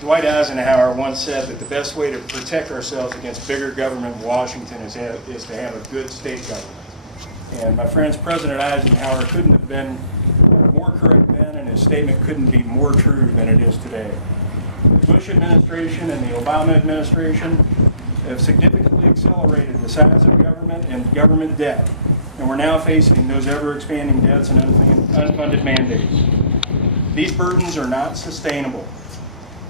Dwight Eisenhower once said that the best way to protect ourselves against bigger government in Washington is to have a good state government. And my friends, President Eisenhower couldn't have been more correct then, and his statement couldn't be more true than it is today. The Bush administration and the Obama administration have significantly accelerated the size of government and government debt, and we're now facing those ever-expanding debts and unfunded mandates. These burdens are not sustainable,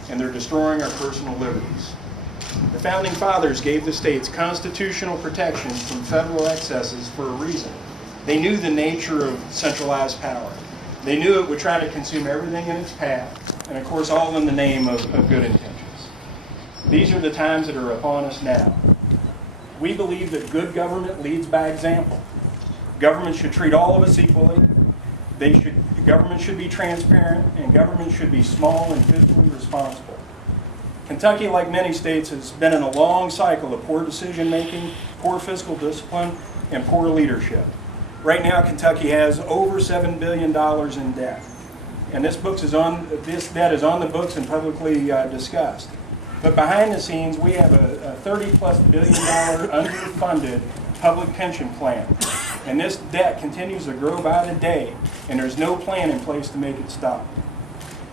and they're destroying our personal liberties. The Founding Fathers gave the states constitutional protection from federal excesses for a reason. They knew the nature of centralized power. They knew it would try to consume everything in its path, and of course all in the name of good intentions. These are the times that are upon us now. We believe that good government leads by example. Government should treat all of us equally. Government should be transparent, and government should be small and fiscally responsible. Kentucky, like many states, has been in a long cycle of poor decision-making, poor fiscal discipline, and poor leadership. Right now, Kentucky has over $7 billion in debt. And this debt is on the books and publicly discussed. But behind the scenes, we have a $30+ billion underfunded public pension plan. And this debt continues to grow by the day, and there's no plan in place to make it stop.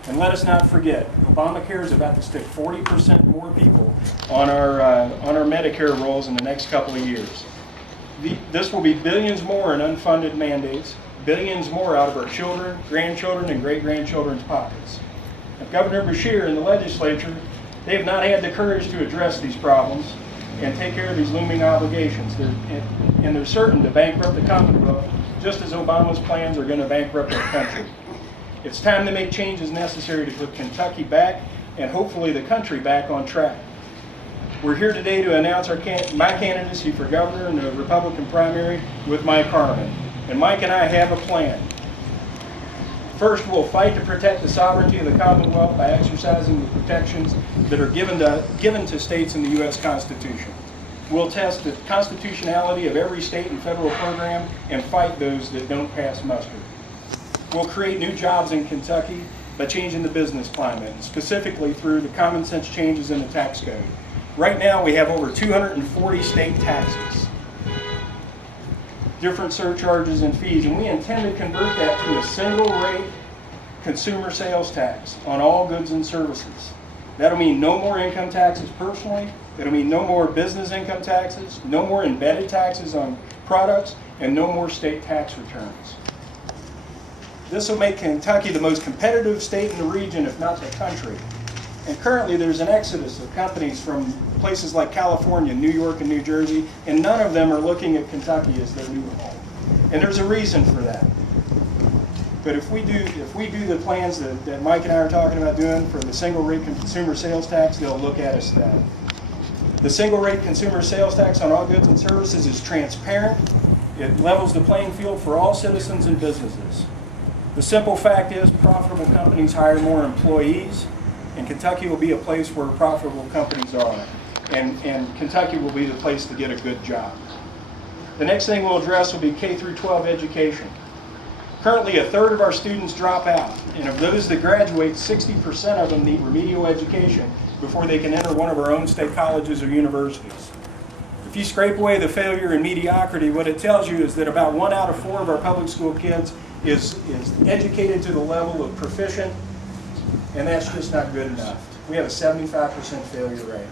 And let us not forget, Obamacare is about to stick 40% more people on our Medicare rolls in the next couple of years. This will be billions more in unfunded mandates, billions more out of our children, grandchildren, and great-grandchildren's pockets. Now, Governor Beshear and the legislature, they have not had the courage to address these problems and take care of these looming obligations. They're certain to bankrupt the Commonwealth, just as Obama's plans are going to bankrupt our country. It's time to make changes necessary to put Kentucky back and hopefully the country back on track. We're here today to announce my candidacy for governor in the Republican primary with Mike Harmon. And Mike and I have a plan. First, we'll fight to protect the sovereignty of the Commonwealth by exercising the protections that are given to states in the U.S. Constitution. We'll test the constitutionality of every state and federal program and fight those that don't pass muster. We'll create new jobs in Kentucky by changing the business climate, specifically through the common sense changes in the tax code. Right now, we have over 240 state taxes, different surcharges and fees, and we intend to convert that to a single rate consumer sales tax on all goods and services. That'll mean no more income taxes personally. It'll mean no more business income taxes, no more embedded taxes on products, and no more state tax returns. This will make Kentucky the most competitive state in the region, if not the country. And currently there's an exodus of companies from places like California, New York, and New Jersey, and none of them are looking at Kentucky as their new home. And there's a reason for that. But if we do the plans that Mike and I are talking about doing for the single rate consumer sales tax, they'll look at us that. The single rate consumer sales tax on all goods and services is transparent. It levels the playing field for all citizens and businesses. The simple fact is profitable companies hire more employees, and Kentucky will be a place where profitable companies are. And Kentucky will be the place to get a good job. The next thing we'll address will be K through 12 education. Currently, a third of our students drop out, and of those that graduate, 60% of them need remedial education before they can enter one of our own state colleges or universities. If you scrape away the failure and mediocrity, what it tells you is that about 1 out of 4 of our public school kids is educated to the level of proficient, and that's just not good enough. We have a 75% failure rate.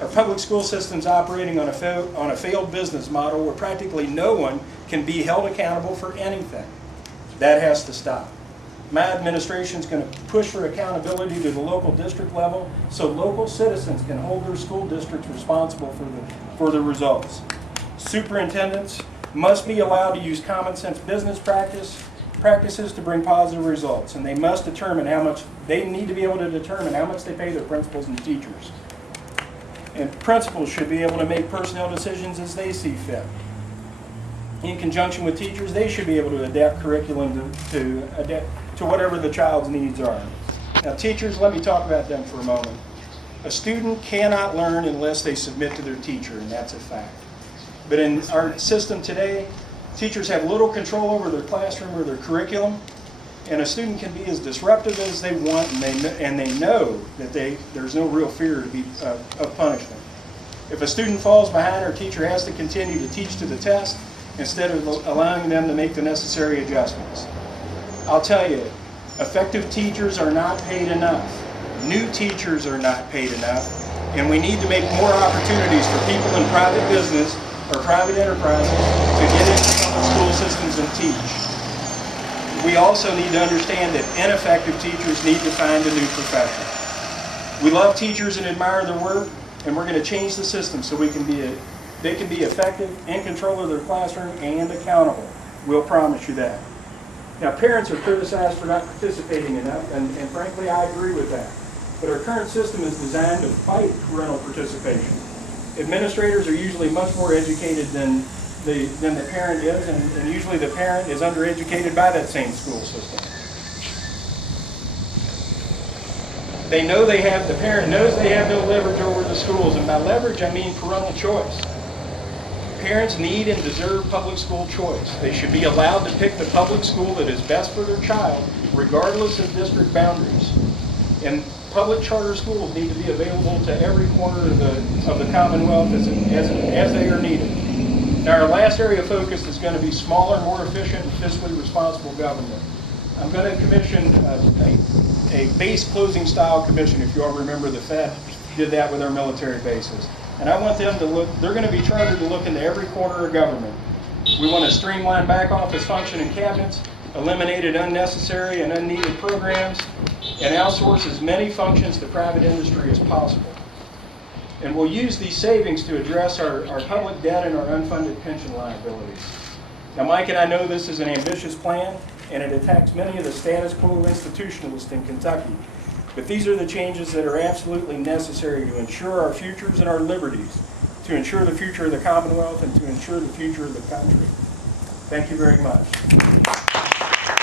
Our public school system's operating on a failed business model where practically no one can be held accountable for anything. That has to stop. My administration is going to push for accountability to the local district level so local citizens can hold their school districts responsible for the results. Superintendents must be allowed to use common sense business practices to bring positive results, and they must determine how much, they need to be able to determine how much they pay their principals and teachers. And principals should be able to make personnel decisions as they see fit. In conjunction with teachers, they should be able to adapt curriculum to adapt to whatever the child's needs are. Now, teachers, let me talk about them for a moment. A student cannot learn unless they submit to their teacher, and that's a fact. But in our system today, teachers have little control over their classroom or their curriculum, And a student can be as disruptive as they want, and they know that there's no real fear of punishment. If a student falls behind, our teacher has to continue to teach to the test instead of allowing them to make the necessary adjustments. I'll tell you, effective teachers are not paid enough. New teachers are not paid enough. And we need to make more opportunities for people in private business or private enterprises to get into public school systems and teach. We also need to understand that ineffective teachers need to find a new profession. We love teachers and admire their work, and we're going to change the system so they can be effective, in control of their classroom, and accountable. We'll promise you that. Now, parents are criticized for not participating enough, and frankly, I agree with that. But our current system is designed to fight parental participation. Administrators are usually much more educated than the parent is, and usually the parent is undereducated by that same school system. The parent knows they have no leverage over the schools, and by leverage I mean parental choice. Parents need and deserve public school choice. They should be allowed to pick the public school that is best for their child, regardless of district boundaries. And public charter schools need to be available to every corner of the Commonwealth as they are needed. Now, our last area of focus is going to be smaller, more efficient, and fiscally responsible government. I'm going to commission a base closing style commission. If you all remember, the Fed did that with our military bases. And I want them to look, they're going to be chartered to look into every corner of government. We want to streamline back office function and cabinets, eliminated unnecessary and unneeded programs, and outsource as many functions to private industry as possible. And we'll use these savings to address our public debt and our unfunded pension liabilities. Now, Mike and I know this is an ambitious plan, and it attacks many of the status quo institutionalists in Kentucky. But these are the changes that are absolutely necessary to ensure our futures and our liberties, to ensure the future of the Commonwealth, and to ensure the future of the country. Thank you very much.